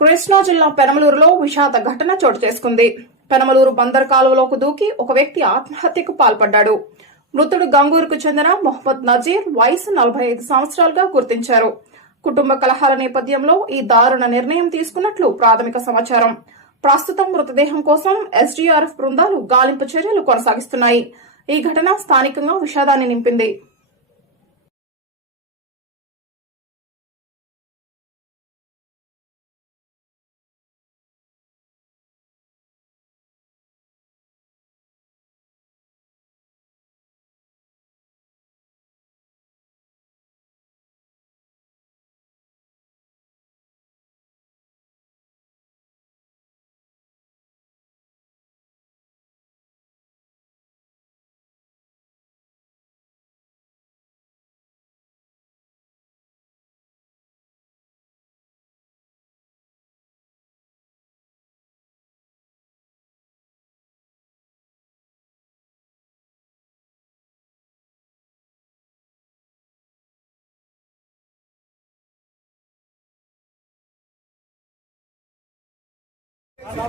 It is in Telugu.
కృష్ణా జిల్లా పెనమలూరులో విషాద ఘటన చోటు చేసుకుంది. పెనమలూరు బందర్ కాలువలోకి దూకి ఒక వ్యక్తి ఆత్మహత్యకు పాల్పడ్డాడు. మృతుడు గంగూరుకు చెందిన మొహమ్మద్ నజీర్ వయసు 45 సంవత్సరాలుగా గుర్తించారు. కుటుంబ కలహాల నేపథ్యంలో ఈ దారుణ నిర్ణయం తీసుకున్నట్లు ప్రాథమిక సమాచారం. ప్రస్తుతం మృతదేహం కోసం ఎస్డీఆర్ఎఫ్ బృందాలు గాలింపు చర్యలు కొనసాగిస్తున్నాయి. ఈ ఘటన స్థానికంగా విషాదాన్ని నింపింది. Halo.